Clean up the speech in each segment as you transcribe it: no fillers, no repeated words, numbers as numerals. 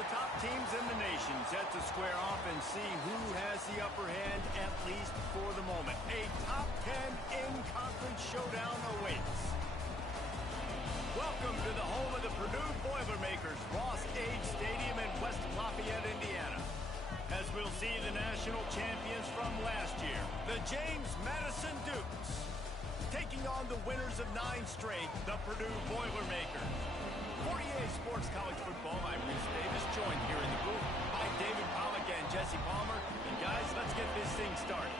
the top teams in the nation set to square off and see who has the upper hand, at least for the moment. A top 10 in-conference showdown awaits. Welcome to the home of the Purdue Boilermakers, Ross Age Stadium in West Lafayette, Indiana. As we'll see the national champions from last year, the James Madison Dukes, taking on the winners of 9 straight, the Purdue Boilermakers. 48 Sports College Football, I'm Reese Davis, joined here in the booth by David Pollack and Jesse Palmer. And guys, let's get this thing started.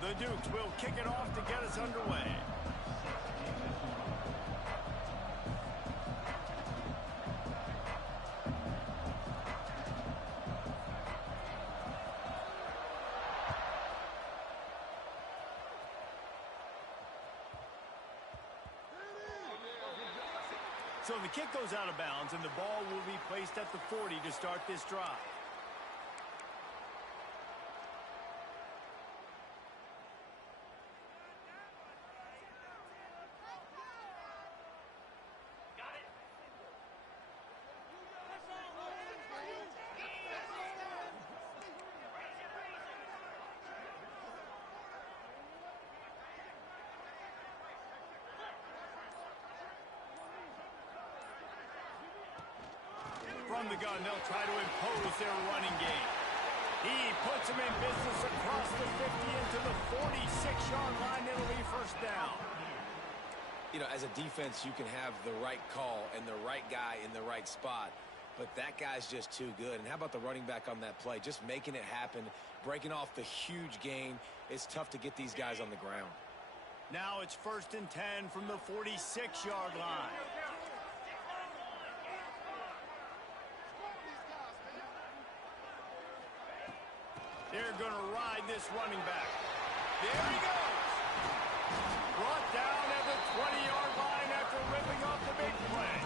The Dukes will kick it off to get us underway. So the kick goes out of bounds, and the ball will be placed at the 40 to start this drive. From the gun, they'll try to impose their running game. He puts them in business across the 50 into the 46-yard line. It'll be first down. You know, as a defense, you can have the right call and the right guy in the right spot, but that guy's just too good. And how about the running back on that play? Just making it happen, breaking off the huge gain. It's tough to get these guys on the ground. Now it's 1st and 10 from the 46-yard line. They're going to ride this running back. There he goes. Brought down at the 20-yard line after ripping off the big play.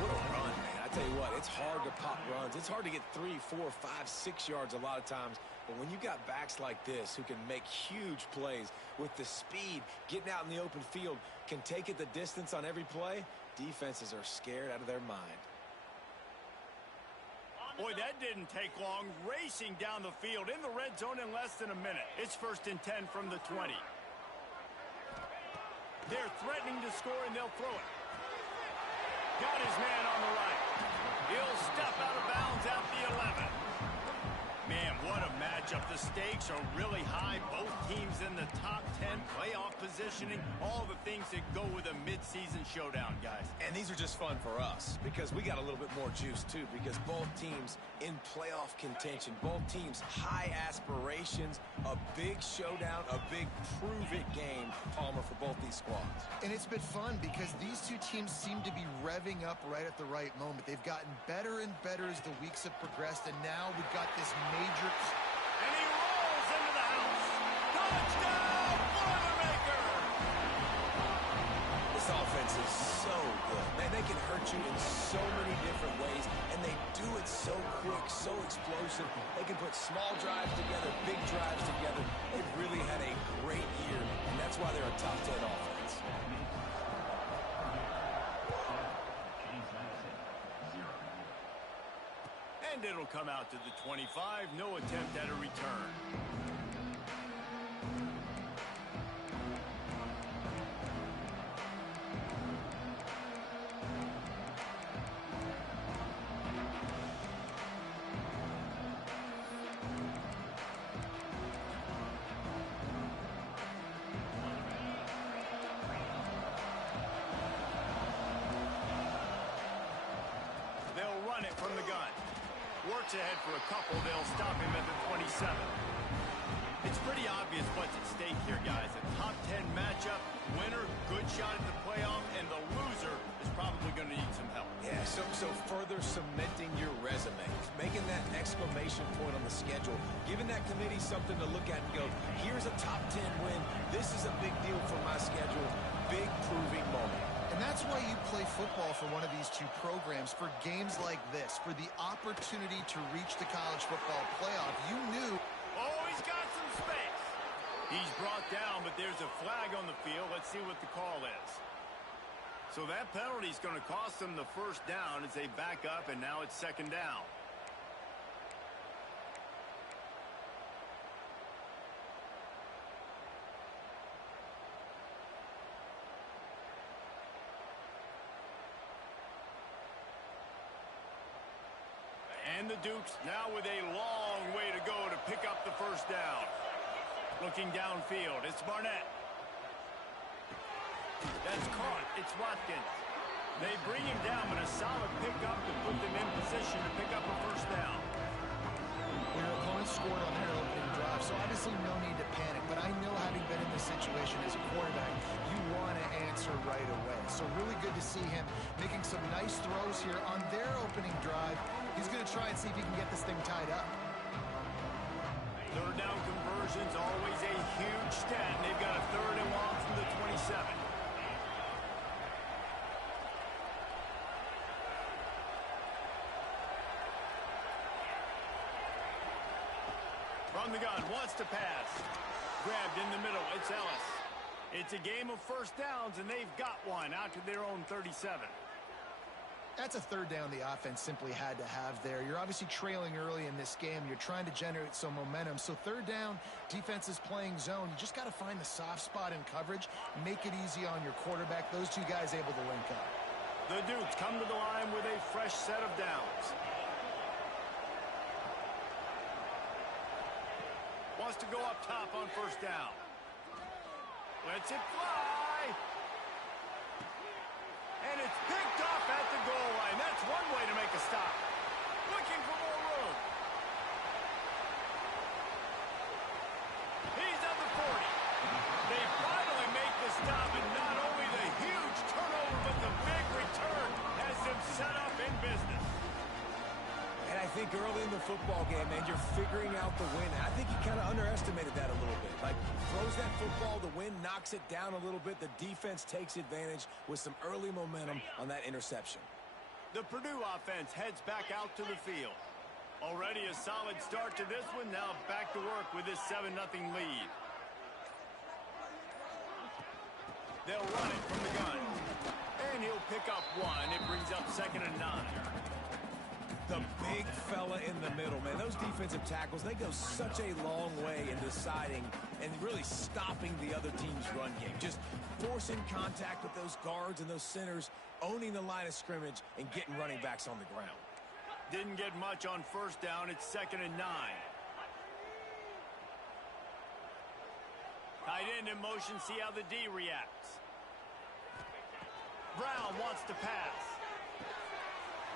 What a run, man. I tell you what, it's hard to pop runs. It's hard to get 3, 4, 5, 6 yards a lot of times. But when you got backs like this who can make huge plays with the speed, getting out in the open field, can take it the distance on every play, defenses are scared out of their mind. Boy, that didn't take long. Racing down the field in the red zone in less than a minute. It's 1st and 10 from the 20. They're threatening to score, and they'll throw it. Got his man on the right. He'll step out of bounds at the 11. Man, what a matchup. The stakes are really high. Both teams in the top 10, playoff positioning, all the things that go with a midseason showdown, guys. And these are just fun for us because we got a little bit more juice, too, because both teams in playoff contention, both teams high aspirations, a big showdown, a big prove-it game, Palmer, for both these squads. And it's been fun because these two teams seem to be revving up right at the right moment. They've gotten better and better as the weeks have progressed, and now we've got this major... And he rolls into the house. Touchdown, Boilermakers! This offense is so good. Man, they can hurt you in so many different ways, and they do it so quick, so explosive. They can put small drives together, big drives together. They've really had a great year, and that's why they're a top 10 offense. And it'll come out to the 25. No attempt at a return. They'll run it from the gun. Works ahead for a couple. They'll stop him at the 27. It's pretty obvious what's at stake here, guys. A top 10 matchup, winner, good shot at the playoff, and the loser is probably going to need some help. Yeah, so further cementing your resume, making that exclamation point on the schedule, giving that committee something to look at and go, here's a top 10 win. This is a big deal for my schedule. Big proving moment. And that's why you play football for one of these two programs, for games like this, for the opportunity to reach the college football playoff. You knew. Oh, he's got some space. He's brought down, but there's a flag on the field. Let's see what the call is. So that penalty is going to cost them the first down as they back up, and now it's second down. And the Dukes now with a long way to go to pick up the first down. Looking downfield, it's Barnett. That's caught. It's Watkins. They bring him down, but a solid pickup to put them in position to pick up a first down. Their opponent scored on their opening drive, so obviously no need to panic. But I know, having been in this situation as a quarterback, you want to answer right away. So really good to see him making some nice throws here on their opening drive. He's going to try and see if he can get this thing tied up. Third down conversion's always a huge stat. They've got a third and long from the 27. From the gun, wants to pass. Grabbed in the middle, it's Ellis. It's a game of first downs, and they've got one out to their own 37. That's a third down the offense simply had to have there. You're obviously trailing early in this game. You're trying to generate some momentum. So third down, defense is playing zone. You just got to find the soft spot in coverage, make it easy on your quarterback. Those two guys able to link up. The Dukes come to the line with a fresh set of downs. Wants to go up top on first down. Lets it fly. And it's picked off at the goal line. That's one way to make a stop. Looking for more room. He's at the 40. They finally make the stop, and not only the huge turnover, but the big return has them set up in business. And I think early in the football game, man, you're figuring out the win. I think he kind of underestimated that a little bit. Like, throws that football, the wind knocks it down a little bit. The defense takes advantage with some early momentum on that interception. The Purdue offense heads back out to the field. Already a solid start to this one. Now back to work with this 7-0 lead. They'll run it from the gun. And he'll pick up one. It brings up 2nd and 9. The big fella in the middle, man. Those defensive tackles, they go such a long way in deciding and really stopping the other team's run game. Just forcing contact with those guards and those centers, owning the line of scrimmage, and getting running backs on the ground. Didn't get much on first down. It's 2nd and 9. Tight end in motion. See how the D reacts. Brown wants to pass.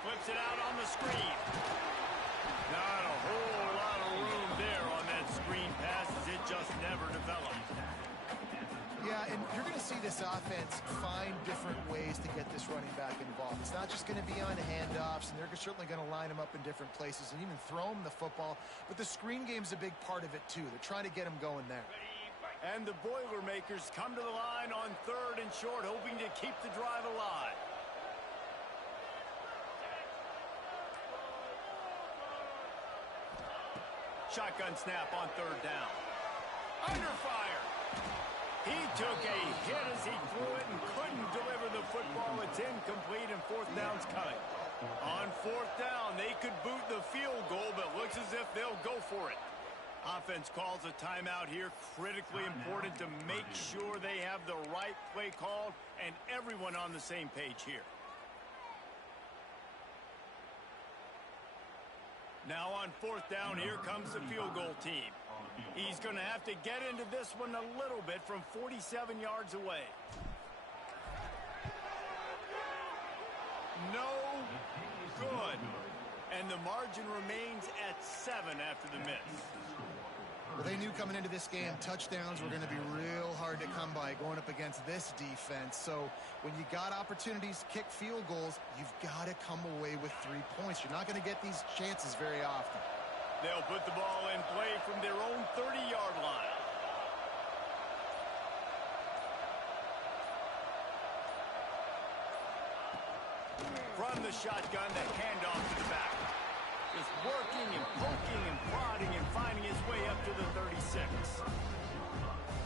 Flips it out on the screen. Not a whole lot of room there on that screen pass, as it just never developed. Yeah, and you're going to see this offense find different ways to get this running back involved. It's not just going to be on handoffs, and they're certainly going to line him up in different places and even throw him the football. But the screen game's a big part of it, too. They're trying to get him going there. And the Boilermakers come to the line on 3rd and short, hoping to keep the drive alive. Shotgun snap on 3rd down. Under fire. He took a hit as he threw it and couldn't deliver the football. It's incomplete, and 4th down's coming. On 4th down, they could boot the field goal, but looks as if they'll go for it. Offense calls a timeout here. Critically important to make sure they have the right play called and everyone on the same page here. Now on 4th down, here comes the field goal team. He's going to have to get into this one a little bit from 47 yards away. No good. And the margin remains at 7 after the miss. Well, they knew coming into this game, touchdowns were going to be real hard to come by going up against this defense. So when you got opportunities to kick field goals, you've got to come away with 3 points. You're not going to get these chances very often. They'll put the ball in play from their own 30-yard line. From the shotgun, the handoff to the back. Just working and poking and prodding and finding his way up to the 36.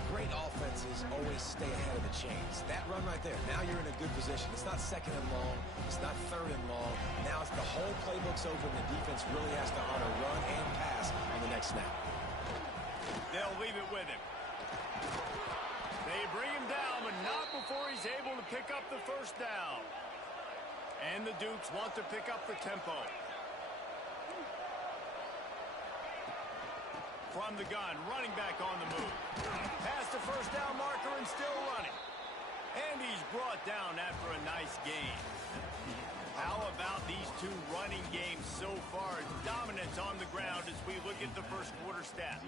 Great offenses always stay ahead of the chains. That run right there, now you're in a good position. It's not second and long. It's not third and long. Now it's the whole playbook's over, and the defense really has to honor run and pass on the next snap. They'll leave it with him. They bring him down, but not before he's able to pick up the first down. And the Dukes want to pick up the tempo. From the gun, running back on the move. Past the first down marker and still running. And he's brought down after a nice gain. How about these two running games so far? Dominance on the ground as we look at the first quarter stats.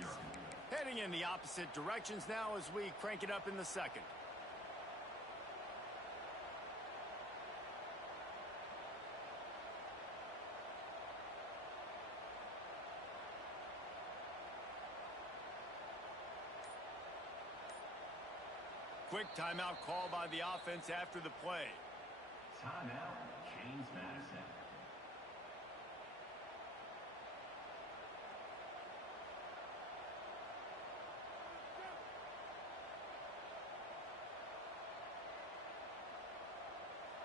Heading in the opposite directions now as we crank it up in the second. Quick timeout call by the offense after the play. Timeout, James Madison.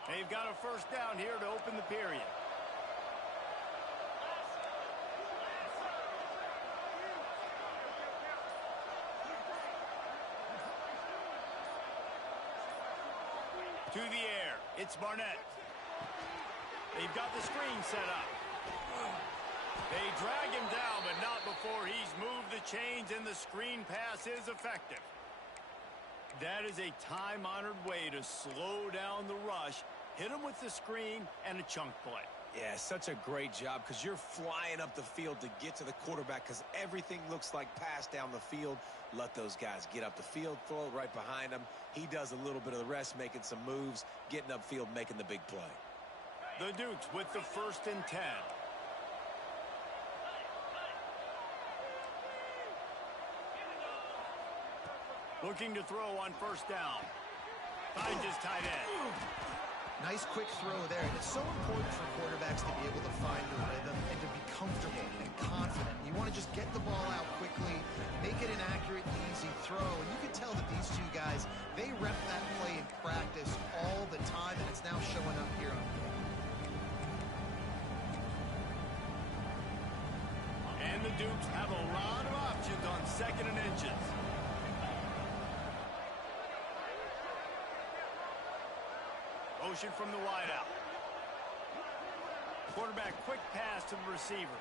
They've got a first down here to open the period. To the air, it's Barnett. They've got the screen set up. They drag him down, but not before he's moved the chains, and the screen pass is effective. That is a time-honored way to slow down the rush, hit him with the screen, and a chunk play. Yeah, such a great job because you're flying up the field to get to the quarterback because everything looks like pass down the field. Let those guys get up the field, throw it right behind him. He does a little bit of the rest, making some moves, getting upfield, making the big play. The Dukes with the 1st and 10. Looking to throw on first down. Finds his tight end. Nice quick throw there. And it's so important for quarterbacks to be able to find a rhythm and to be comfortable and confident. You want to just get the ball out quickly, make it an accurate, easy throw. And you can tell that these two guys, they rep that play in practice all the time, and it's now showing up here on film. And the Dukes have a lot of options on 2nd and inches. Motion from the wideout. Quarterback quick pass to the receiver.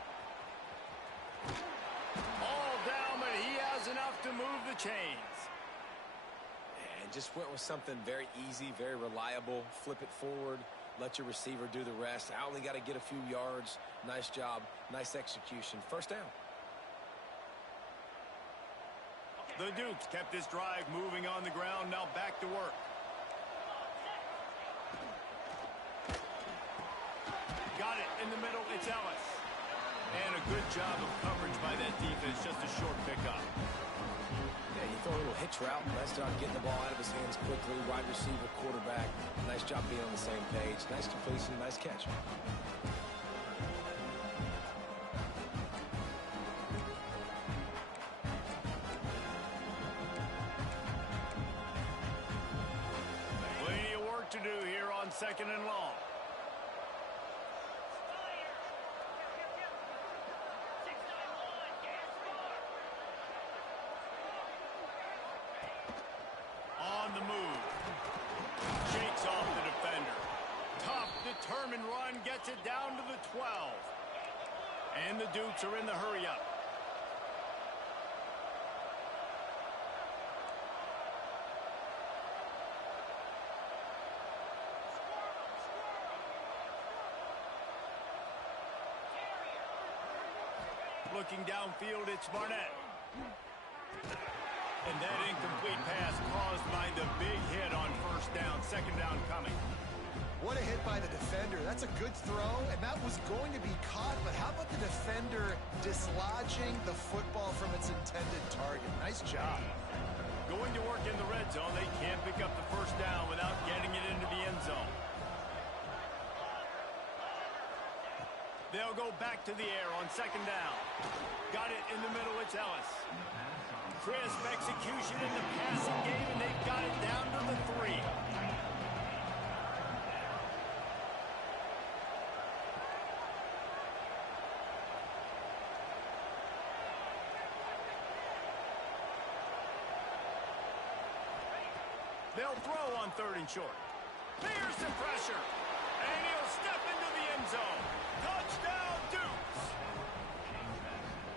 All down, but he has enough to move the chains. And just went with something very easy, very reliable. Flip it forward. Let your receiver do the rest. I only got to get a few yards. Nice job. Nice execution. First down. The Dukes kept this drive moving on the ground. Now back to work. Got it in the middle. It's Ellis. And a good job of coverage by that defense. Just a short pickup. Yeah, you throw a little hitch route. Nice job getting the ball out of his hands quickly. Wide receiver, quarterback. Nice job being on the same page. Nice completion, nice catch. Plenty of work to do here on 2nd and long. On the move. Shakes off the defender. Tough, determined run, gets it down to the 12. And the Dukes are in the hurry-up. Looking downfield, it's Barnett. And that incomplete pass caused by the big hit on first down. Second down coming. What a hit by the defender. That's a good throw, and that was going to be caught, but how about the defender dislodging the football from its intended target? Nice job. Going to work in the red zone. They can't pick up the first down without getting it into the end zone. They'll go back to the air on second down. Got it in the middle. It's Ellis. Crisp execution in the passing game, and they've got it down to the 3. They'll throw on 3rd and short. Here's the pressure. And he'll step into the end zone. Touchdown, Dukes.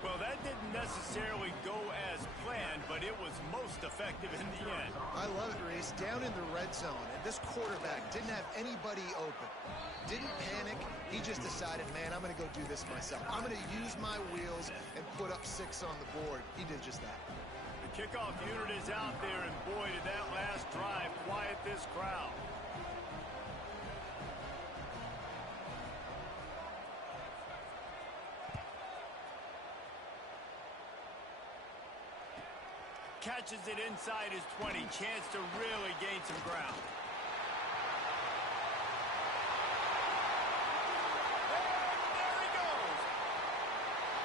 Well, that didn't necessarily go as planned, but it was most effective in the end. I love it, Reese. Down in the red zone, and this quarterback didn't have anybody open. Didn't panic. He just decided, man, I'm going to go do this myself. I'm going to use my wheels and put up 6 on the board. He did just that. The kickoff unit is out there, and boy, did that last drive quiet this crowd. Catches it inside his 20. Chance to really gain some ground. And there he goes.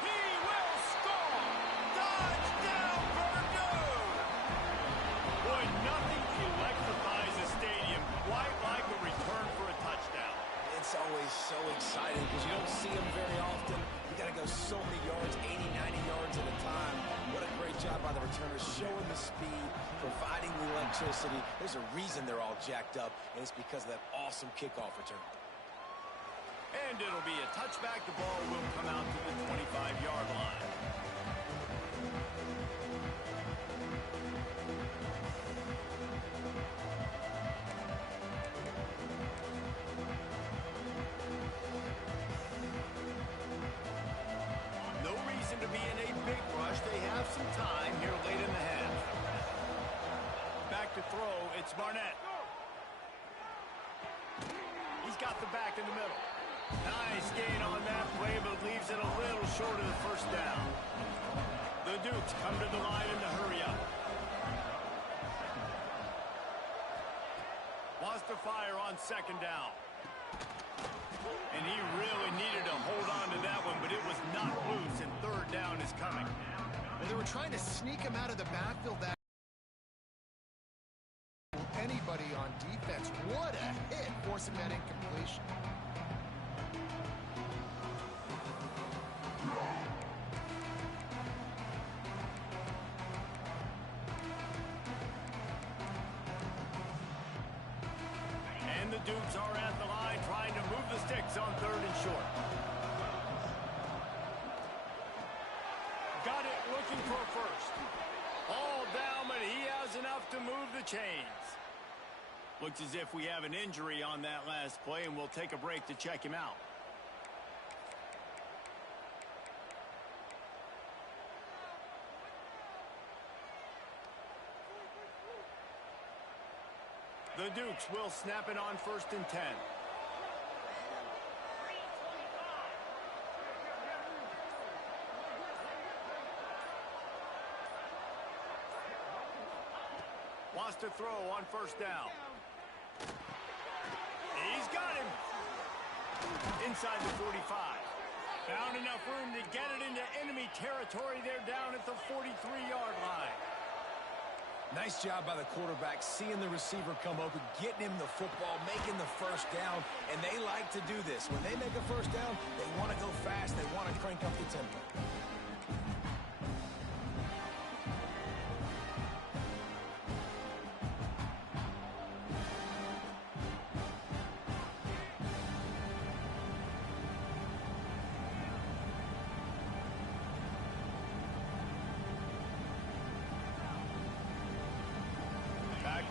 He will score. Touchdown, Purdue. Boy, nothing electrifies a stadium quite like a return for a touchdown. It's always so exciting because you don't see them very often. You got to go so many yards, 80, 90 yards at a time. What a great job by the returners, showing the speed, providing the electricity. There's a reason they're all jacked up, and it's because of that awesome kickoff return. And it'll be a touchback. The ball will come out to the 25-yard line. No reason to be in a big rush. They have some time here late in the half. Back to throw. It's Barnett. He's got the back in the middle. Nice gain on that play, but leaves it a little short of the first down. The Dukes come to the line in the hurry up. Wants to fire on second down. And he really needed to hold on to that one, but it was not loose, and third down is coming. Well, they were trying to sneak him out of the backfield. That anybody on defense. What a hit, forcing that incompletion. And the Dukes are at the line trying to move the sticks on 3rd and short. Got it, looking for first. All down, but he has enough to move the chains. Looks as if we have an injury on that last play, and we'll take a break to check him out. The Dukes will snap it on 1st and 10. Wants to throw on 1st down. He's got him. Inside the 45. Found enough room to get it into enemy territory. They're down at the 43-yard line. Nice job by the quarterback, seeing the receiver come open, getting him the football, making the first down, and they like to do this. When they make a first down, they want to go fast, they want to crank up the tempo.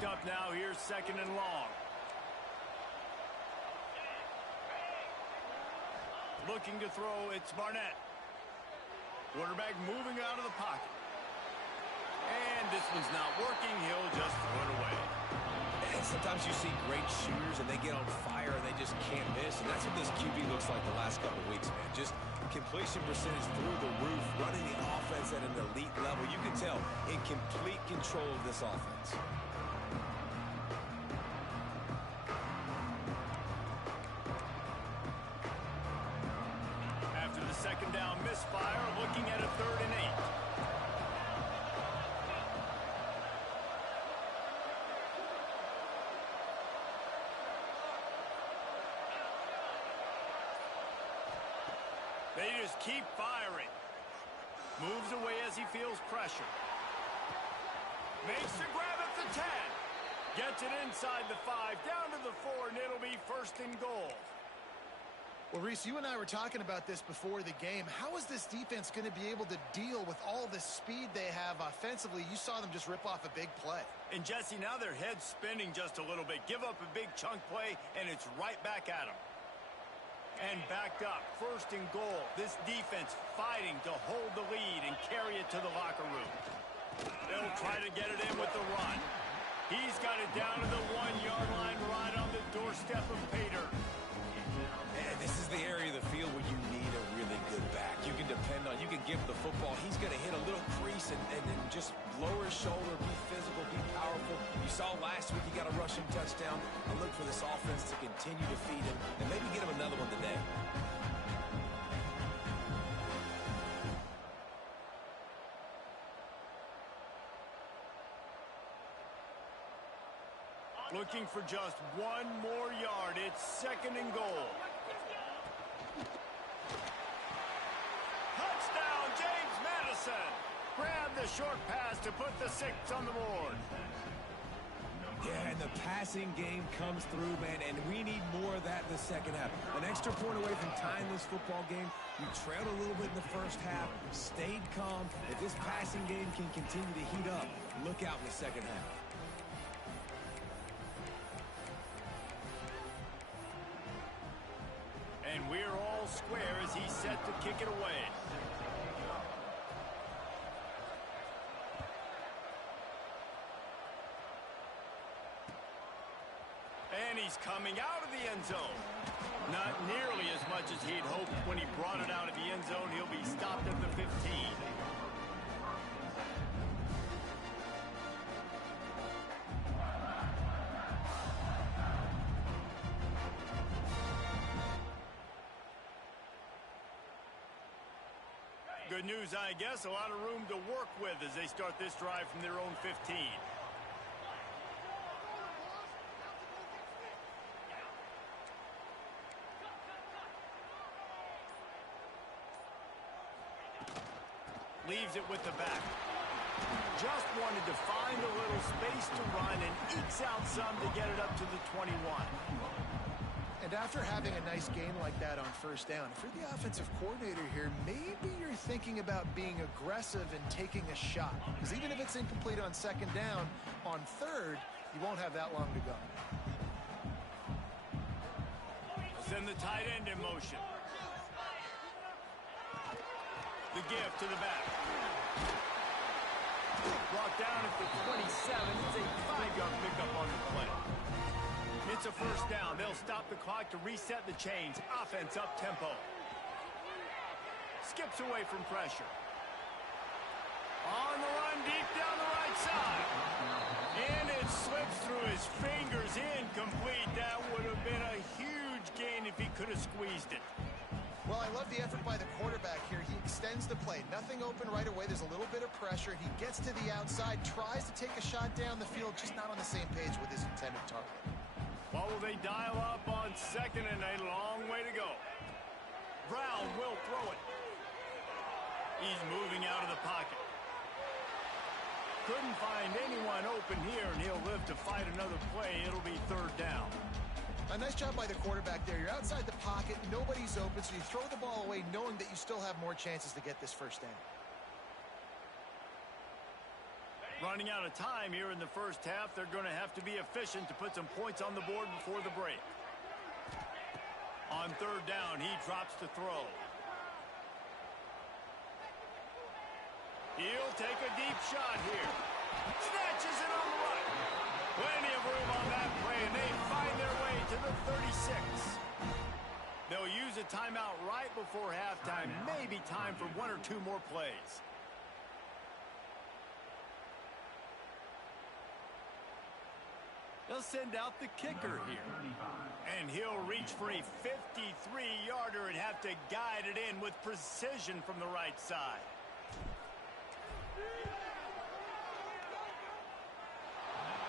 Up now, here's 2nd and long. Looking to throw, it's Barnett. Quarterback moving out of the pocket. And this one's not working. He'll just throw it away. And sometimes you see great shooters and they get on fire and they just can't miss. And that's what this QB looks like the last couple of weeks, man. Just completion percentage through the roof, running the offense at an elite level. You can tell in complete control of this offense. After the second down misfire, looking at a 3rd and 8. They just keep firing. Moves away as he feels pressure. Makes the grab at the 10. Gets it inside the 5, down to the 4, and it'll be 1st and goal. Well, Reese, you and I were talking about this before the game. How is this defense going to be able to deal with all the speed they have offensively? You saw them just rip off a big play. And, Jesse, now their head's spinning just a little bit. Give up a big chunk play, and it's right back at them. And backed up, 1st and goal. This defense fighting to hold the lead and carry it to the locker room. They'll try to get it in with the run. He's got it down to the 1-yard line right on the doorstep of Pater. And this is the area of the field where you need a really good back. You can depend on, you can give him the football. He's going to hit a little crease and then just lower his shoulder, be physical, be powerful. You saw last week he got a rushing touchdown. I look for this offense to continue to feed him and maybe get him another one today. Looking for just 1 more yard. It's 2nd and goal. Touchdown, James Madison. Grab the short pass to put the 6 on the board. Yeah, and the passing game comes through, man, and we need more of that in the second half. An extra point away from tying this football game. You trailed a little bit in the first half, stayed calm. If this passing game can continue to heat up, look out in the second half. And we're all square as he's set to kick it away. And he's coming out of the end zone. Not nearly as much as he'd hoped when he brought it out of the end zone. He'll be stopped at the 15. Good news, I guess. A lot of room to work with as they start this drive from their own 15. Leaves it with the back. Just wanted to find a little space to run and ekes out some to get it up to the 21. And after having a nice game like that on 1st down, if you're the offensive coordinator here, maybe you're thinking about being aggressive and taking a shot. Because even if it's incomplete on 2nd down, on 3rd, you won't have that long to go. Send the tight end in motion. The give to the back. Brought down at the 27. It's a 5-yard pickup on the play. It's a 1st down. They'll stop the clock to reset the chains. Offense up tempo. Skips away from pressure. On the run deep down the right side. And it slips through his fingers. Incomplete. That would have been a huge gain if he could have squeezed it. Well, I love the effort by the quarterback here. He extends the play. Nothing open right away. There's a little bit of pressure. He gets to the outside, tries to take a shot down the field, just not on the same page with his intended target. Well, will they dial up on 2nd and a long way to go? Brown will throw it. He's moving out of the pocket. Couldn't find anyone open here, and he'll live to fight another play. It'll be 3rd down. A nice job by the quarterback there. You're outside the pocket, nobody's open, so you throw the ball away knowing that you still have more chances to get this 1st down. Running out of time here in the first half. They're going to have to be efficient to put some points on the board before the break. On 3rd down, he drops to throw. He'll take a deep shot here. Snatches it on the run. Plenty of room on that play, and they find their way to the 36. They'll use a timeout right before halftime. Maybe time for one or two more plays. They'll send out the kicker here. And he'll reach for a 53-yarder and have to guide it in with precision from the right side.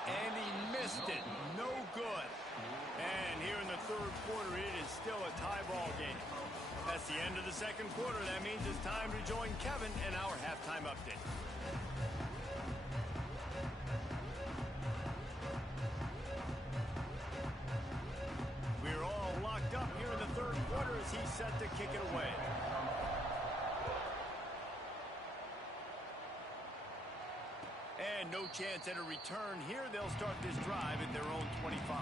And he missed it. No good. And here in the third quarter, it is still a tie ball game. That's the end of the second quarter. That means it's time to join Kevin in our halftime update. We're all locked up here in the third quarter as he's set to kick it away. And no chance at a return here. They'll start this drive at their own 25.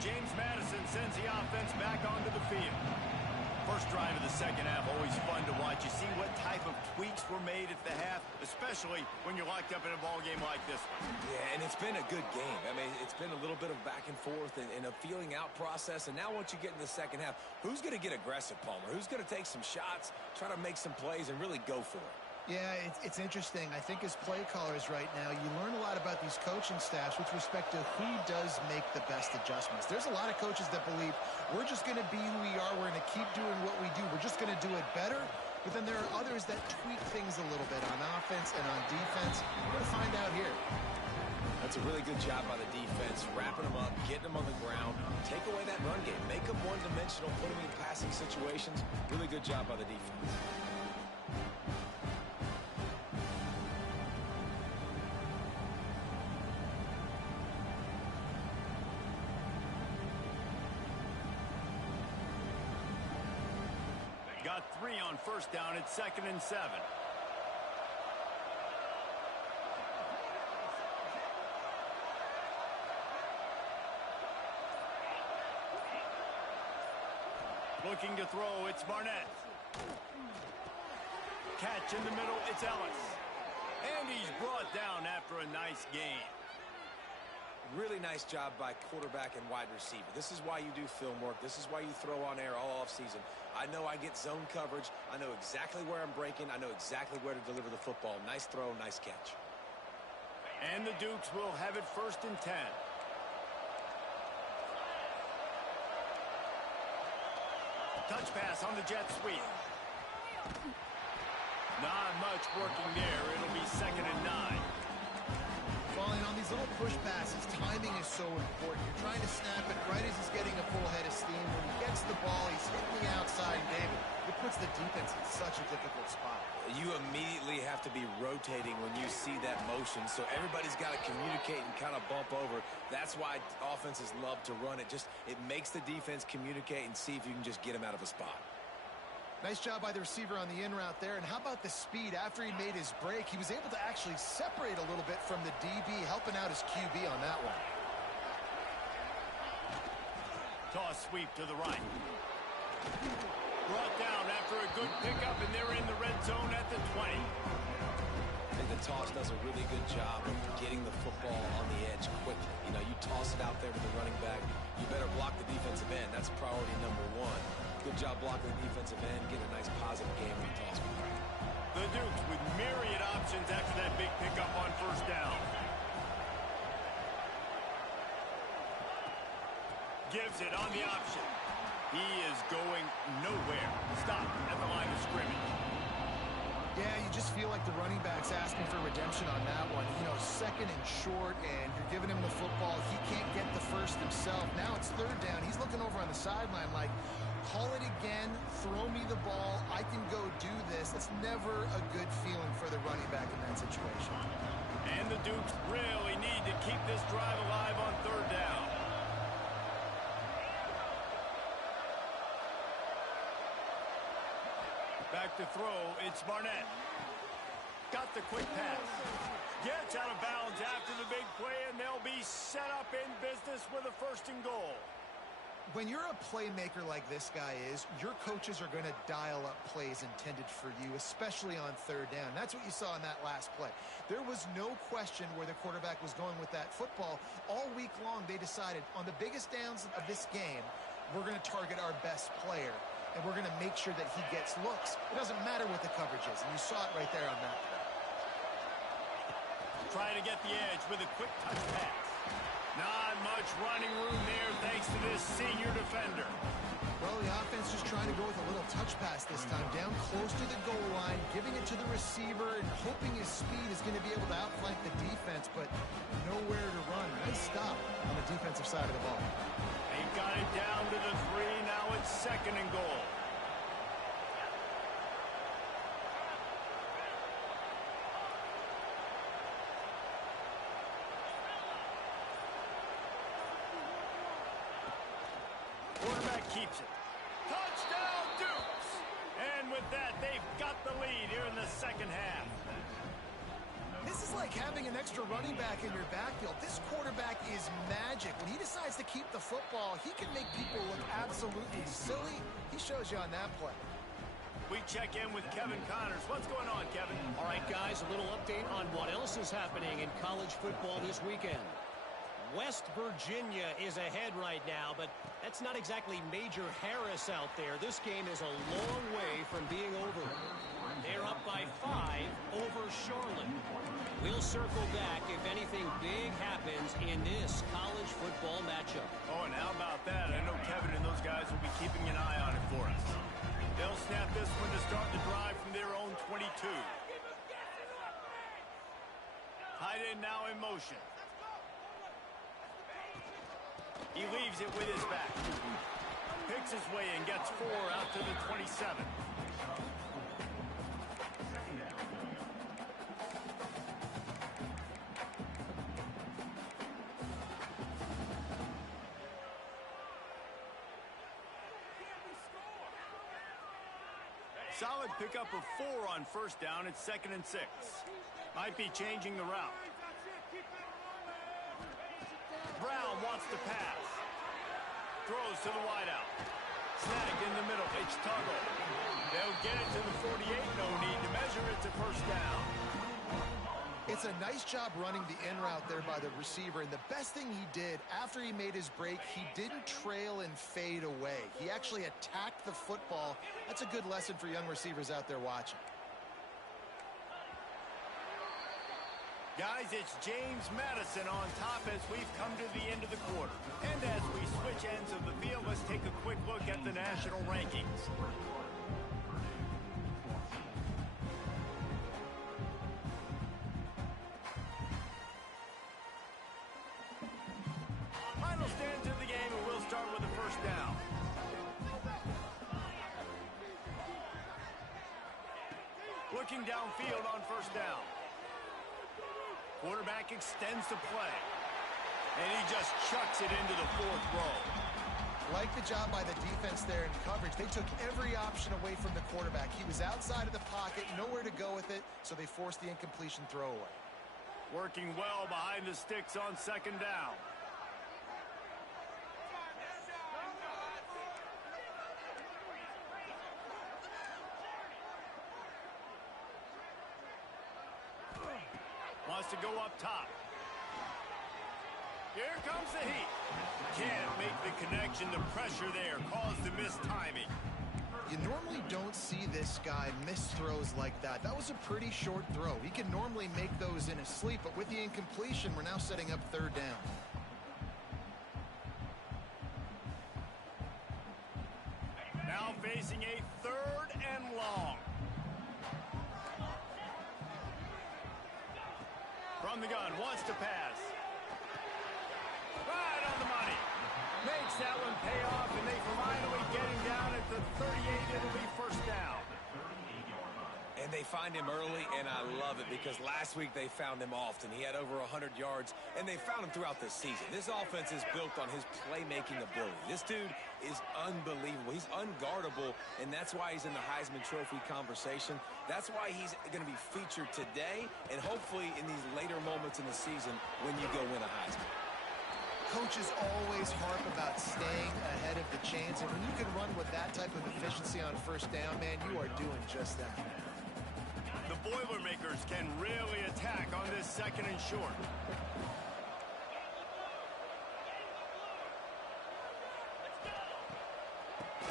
James Madison sends the offense back onto the field. First drive of the second half, always fun to watch. You see what type of tweaks were made at the half, especially when you're locked up in a ball game like this one. Yeah, and it's been a good game. I mean, it's been a little bit of back and forth and a feeling out process. And now once you get in the second half, who's going to get aggressive, Palmer? Who's going to take some shots, try to make some plays, and really go for it? Yeah, it's interesting. I think as play callers right now, you learn a lot about these coaching staffs with respect to who does make the best adjustments. There's a lot of coaches that believe we're just going to be who we are. We're going to keep doing what we do. We're just going to do it better. But then there are others that tweak things a little bit on offense and on defense. We're going to find out here. That's a really good job by the defense, wrapping them up, getting them on the ground, take away that run game, make them one-dimensional, put them in passing situations. Really good job by the defense. Got 3 on first down. It's 2nd and 7. Looking to throw, it's Barnett. Catch in the middle, it's Ellis. And he's brought down after a nice gain. Really nice job by quarterback and wide receiver. This is why you do film work. This is why you throw on air all offseason. I know I get zone coverage. I know exactly where I'm breaking. I know exactly where to deliver the football. Nice throw, nice catch. And the Dukes will have it 1st and 10. Touch pass on the jet sweep. Not much working there. It'll be 2nd and 9. Falling on these little push passes, timing is so important. You're trying to snap it right as he's getting a full head of steam. When he gets the ball, he's hitting the outside, David. It puts the defense in such a difficult spot. You immediately have to be rotating when you see that motion, so everybody's got to communicate and kind of bump over. That's why offenses love to run it. It makes the defense communicate and see if you can just get him out of a spot. Nice job by the receiver on the in route there. And how about the speed after he made his break? He was able to actually separate a little bit from the DB, helping out his QB on that one. Toss sweep to the right. Brought down after a good pickup, and they're in the red zone at the 20. I think the toss does a really good job of getting the football on the edge quickly. You know, you toss it out there to the running back. You better block the defensive end. That's priority number 1. Good job blocking the defensive end, get a nice positive game in the toss. The Dukes with myriad options after that big pickup on first down. Gives it on the option. He is going nowhere. Stop at the line of scrimmage. Yeah, you just feel like the running back's asking for redemption on that one. You know, 2nd and short, and you're giving him the football. He can't get the first himself. Now it's 3rd down. He's looking over on the sideline like, call it again, throw me the ball, I can go do this. It's never a good feeling for the running back in that situation. And the Dukes really need to keep this drive alive on 3rd down. Back to throw, it's Barnett. Got the quick pass. Gets out of bounds after the big play, and they'll be set up in business with a 1st and goal. When you're a playmaker like this guy is, your coaches are going to dial up plays intended for you, especially on 3rd down. That's what you saw in that last play. There was no question where the quarterback was going with that football. All week long, they decided on the biggest downs of this game, we're going to target our best player, and we're going to make sure that he gets looks. It doesn't matter what the coverage is, and you saw it right there on that play. Trying to get the edge with a quick touch pass. Not much running room there thanks to this senior defender. Well, the offense just trying to go with a little touch pass this time, down close to the goal line, giving it to the receiver and hoping his speed is going to be able to outflank the defense, but nowhere to run. Nice stop on the defensive side of the ball. They got it down to the 3. Now it's 2nd and goal. Quarterback keeps it. Touchdown, Dukes! And with that, they've got the lead here in the 2nd half. This is like having an extra running back in your backfield. This quarterback is magic. When he decides to keep the football, he can make people look absolutely silly. He shows you on that play. We check in with Kevin Connors. What's going on, Kevin? All right, guys, a little update on what else is happening in college football this weekend. West Virginia is ahead right now, but that's not exactly Major Harris out there. This game is a long way from being over. They're up by 5 over Charlotte. We'll circle back if anything big happens in this college football matchup. Oh, and how about that? I know Kevin and those guys will be keeping an eye on it for us. They'll snap this one to start the drive from their own 22. Tight end now in motion. He leaves it with his back. Picks his way and gets 4 out to the 27. Solid pickup of 4 on 1st down. It's 2nd and 6. Might be changing the route. Brown wants to pass. Throws to the wideout. Snagged in the middle. It's Tuggle. They'll get it to the 48. No need to measure it to 1st down. It's a nice job running the in route there by the receiver, and the best thing he did after he made his break, he didn't trail and fade away. He actually attacked the football. That's a good lesson for young receivers out there watching. Guys, it's James Madison on top as we've come to the end of the quarter. And as we switch ends of the field, let's take a quick look at the national rankings. Final stand to the game, and we'll start with the 1st down. Looking downfield on 1st down. Quarterback extends the play. And he just chucks it into the 4th row. Like the job by the defense there in coverage. They took every option away from the quarterback. He was outside of the pocket, nowhere to go with it, so they forced the incompletion throwaway. Working well behind the sticks on 2nd down. Wants to go up top. Here comes the heat. Can't make the connection. The pressure there caused the missed timing. You normally don't see this guy miss throws like that. That was a pretty short throw. He can normally make those in his sleep, but with the incompletion, we're now setting up 3rd down. Now facing a 3rd and long. From the gun, wants to pass. Right on the money. Makes that one pay off, and they finally get him down at the 38. It'll be 1st down. And they find him early, and I love it because last week they found him often. He had over 100 yards, and they found him throughout the season. This offense is built on his playmaking ability. This dude is unbelievable. He's unguardable, and that's why he's in the Heisman Trophy conversation. That's why he's going to be featured today and hopefully in these later moments in the season when you go win a Heisman. Coaches always harp about staying ahead of the chains, and when you can run with that type of efficiency on first down, man, you are doing just that. The Boilermakers can really attack on this 2nd and short.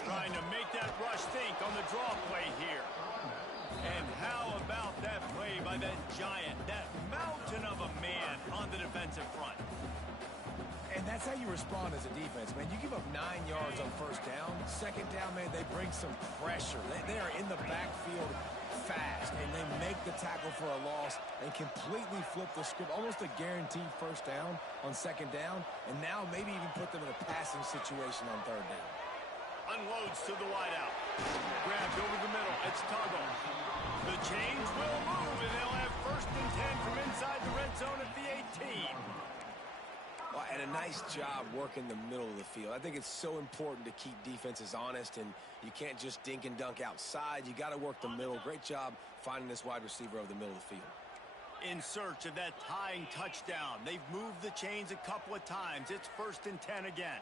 Trying to make that rush think on the draw play here. And how about that play by that giant, that mountain of a man on the defensive front? And that's how you respond as a defense, man. You give up 9 yards on first down. 2nd down, man, they bring some pressure. They are in the backfield fast, and they make the tackle for a loss and completely flip the script. Almost a guaranteed first down on 2nd down, and now maybe even put them in a passing situation on 3rd down. Unloads to the wideout. Grabbed over the middle. It's Tuggle. The chains will move, and they'll have 1st and 10 from inside the red zone at the 18. Well, and a nice job working the middle of the field. I think it's so important to keep defenses honest, and you can't just dink and dunk outside. You got to work the middle. Great job finding this wide receiver over the middle of the field. In search of that tying touchdown. They've moved the chains a couple of times. It's 1st and 10 again.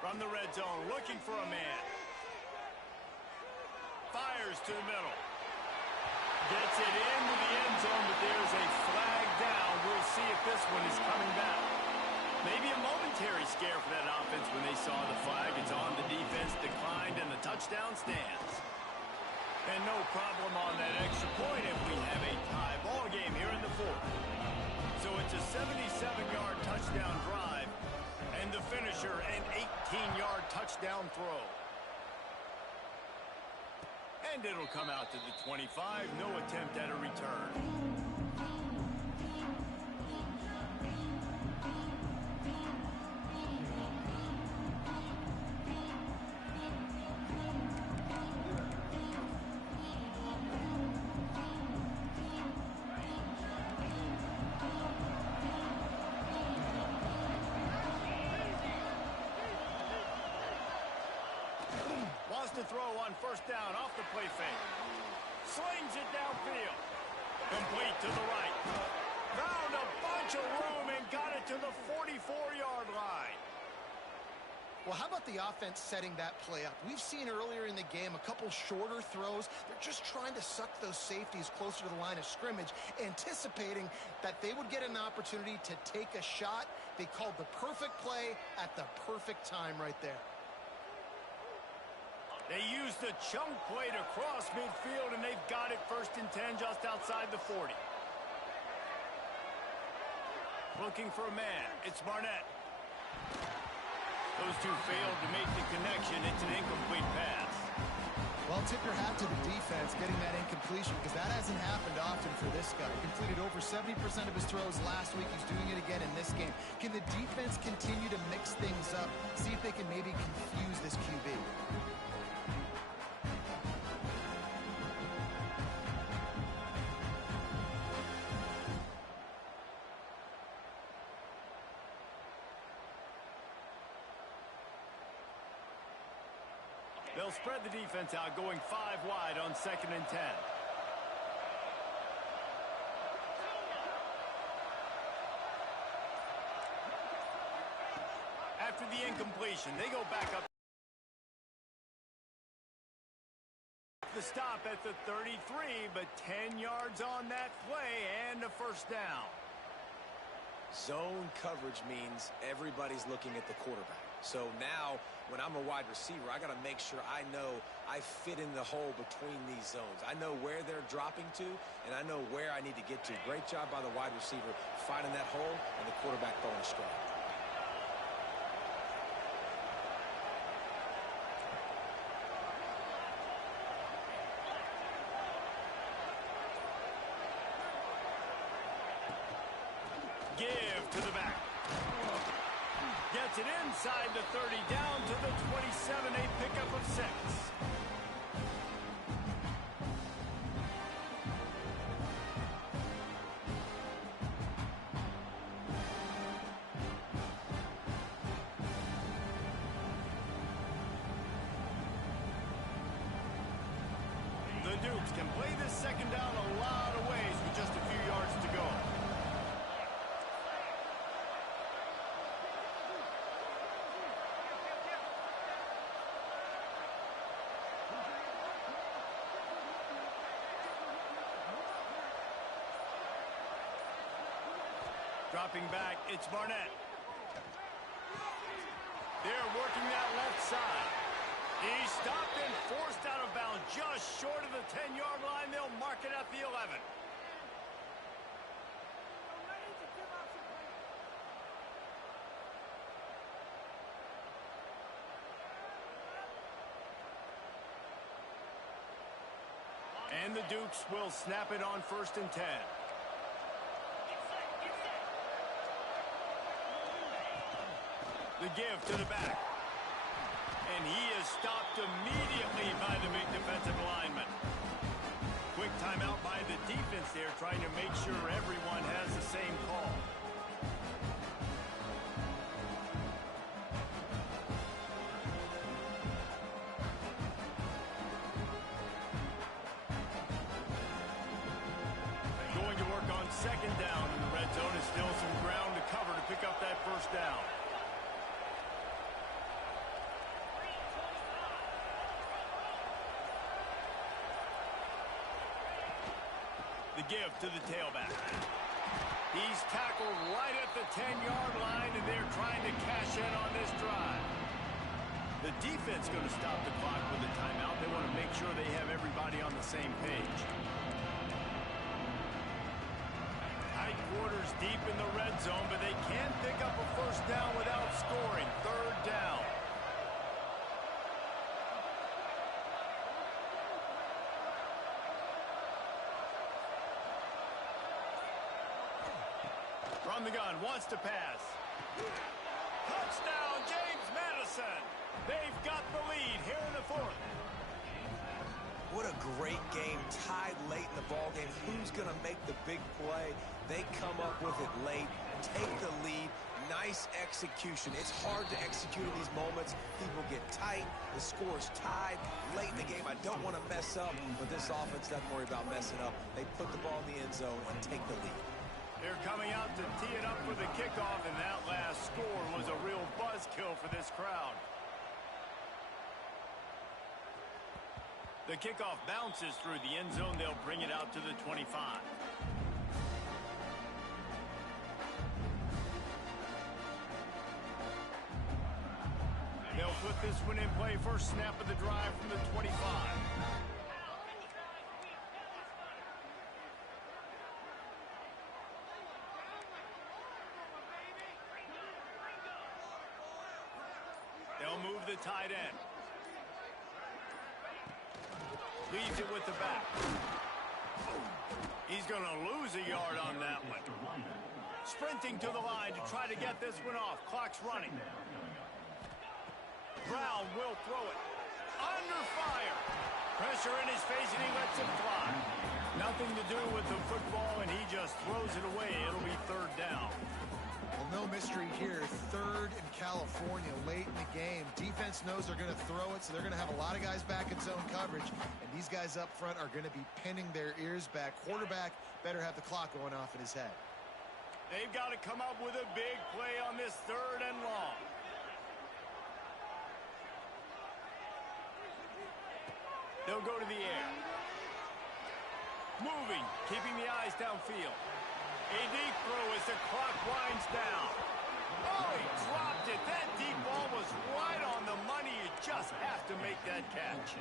From the red zone, looking for a man. Fires to the middle. Gets it into the end zone, but there's a flag down. We'll see if this one is coming back. Maybe a momentary scare for that offense when they saw the flag. It's on, the defense declined, and the touchdown stands. And no problem on that extra point if we have a tie ball game here in the 4th. So it's a 77-yard touchdown drive, and the finisher, an 18-yard touchdown throw. And it'll come out to the 25. No attempt at a return. To throw on 1st down off the play fake. Slings it downfield. Complete to the right. Found a bunch of room and got it to the 44-yard line. Well, how about the offense setting that play up? We've seen earlier in the game a couple shorter throws. They're just trying to suck those safeties closer to the line of scrimmage, anticipating that they would get an opportunity to take a shot. They called the perfect play at the perfect time right there. They used the chunk play to cross midfield, and they've got it 1st and 10 just outside the 40. Looking for a man. It's Barnett. Those two failed to make the connection. It's an incomplete pass. Well, tip your hat to the defense getting that incompletion, because that hasn't happened often for this guy. Completed over 70% of his throws last week. He's doing it again in this game. Can the defense continue to mix things up, see if they can maybe confuse this QB? They'll spread the defense out, going 5 wide on 2nd and 10. After the incompletion, they go back up. The stop at the 33, but 10 yards on that play and a 1st down. Zone coverage means everybody's looking at the quarterback. So now, when I'm a wide receiver, I got to make sure I know I fit in the hole between these zones. I know where they're dropping to, and I know where I need to get to. Great job by the wide receiver finding that hole, and the quarterback throwing a strike. Give to the back. Gets it inside the 30, down to the 27, a pickup of 6. The The Dukes can play this second down a lot of ways with just a few yards to go. Dropping back, it's Barnett. They're working that left side. He's stopped and forced out of bounds just short of the 10-yard line. They'll mark it at the 11. And the Dukes will snap it on 1st and 10. The give to the back. And he is stopped immediately by the big defensive lineman. Quick timeout by the defense there, trying to make sure everyone has the same call. Going to work on 2nd down in the red zone. Is still some ground to cover to pick up that 1st down. The give to the tailback. He's tackled right at the 10-yard line, and they're trying to cash in on this drive. The defense going to stop the clock with a timeout. They want to make sure they have everybody on the same page. Tight quarters deep in the red zone, but they can pick up a 1st down without scoring. 3rd down. From the gun, wants to pass. Touchdown, James Madison. They've got the lead here in the 4th. What a great game, tied late in the ballgame. Who's going to make the big play? They come up with it late, take the lead. Nice execution. It's hard to execute in these moments. People get tight. The score's tied late in the game. I don't want to mess up, but this offense doesn't worry about messing up. They put the ball in the end zone and take the lead. They're coming out to tee it up for the kickoff, and that last score was a real buzzkill for this crowd. The kickoff bounces through the end zone. They'll bring it out to the 25. They'll put this one in play. First snap of the drive from the 25. They'll move the tight end. Leaves it with the back. He's going to lose a yard on that one. Sprinting to the line to try to get this one off. Clock's running. Brown will throw it. Under fire. Pressure in his face, and he lets it fly. Nothing to do with the football, and he just throws it away. It'll be 3rd down. Well, no mystery here. 3rd in California late in the game. Defense knows they're going to throw it, so they're going to have a lot of guys back in zone coverage, and these guys up front are going to be pinning their ears back. Quarterback better have the clock going off in his head. They've got to come up with a big play on this 3rd and long. They'll go to the air. Moving, keeping the eyes downfield. A deep throw as the clock winds down. Oh, he dropped it. That deep ball was right on the money. You just have to make that catch.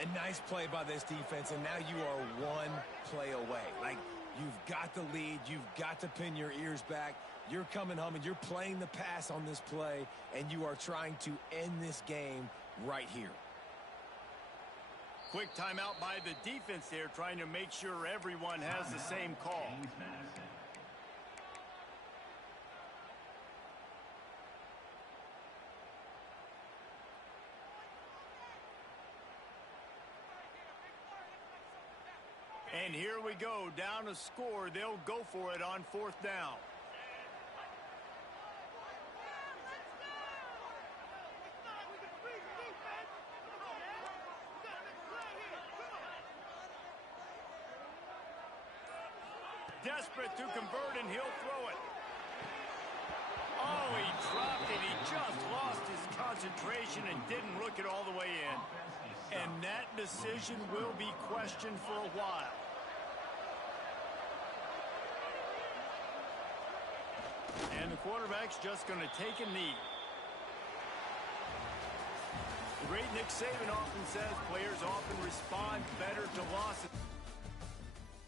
A nice play by this defense, and now you are one play away. Like, you've got the lead. You've got to pin your ears back. You're coming home, and you're playing the pass on this play, and you are trying to end this game right here. Quick timeout by the defense there, trying to make sure everyone has the same call. And here we go, down a score. They'll go for it on 4th down. desperate to convert, and he'll throw it. Oh, he dropped it. He just lost his concentration and didn't look it all the way in. And that decision will be questioned for a while. And the quarterback's just going to take a knee. The great Nick Saban often says players often respond better to losses.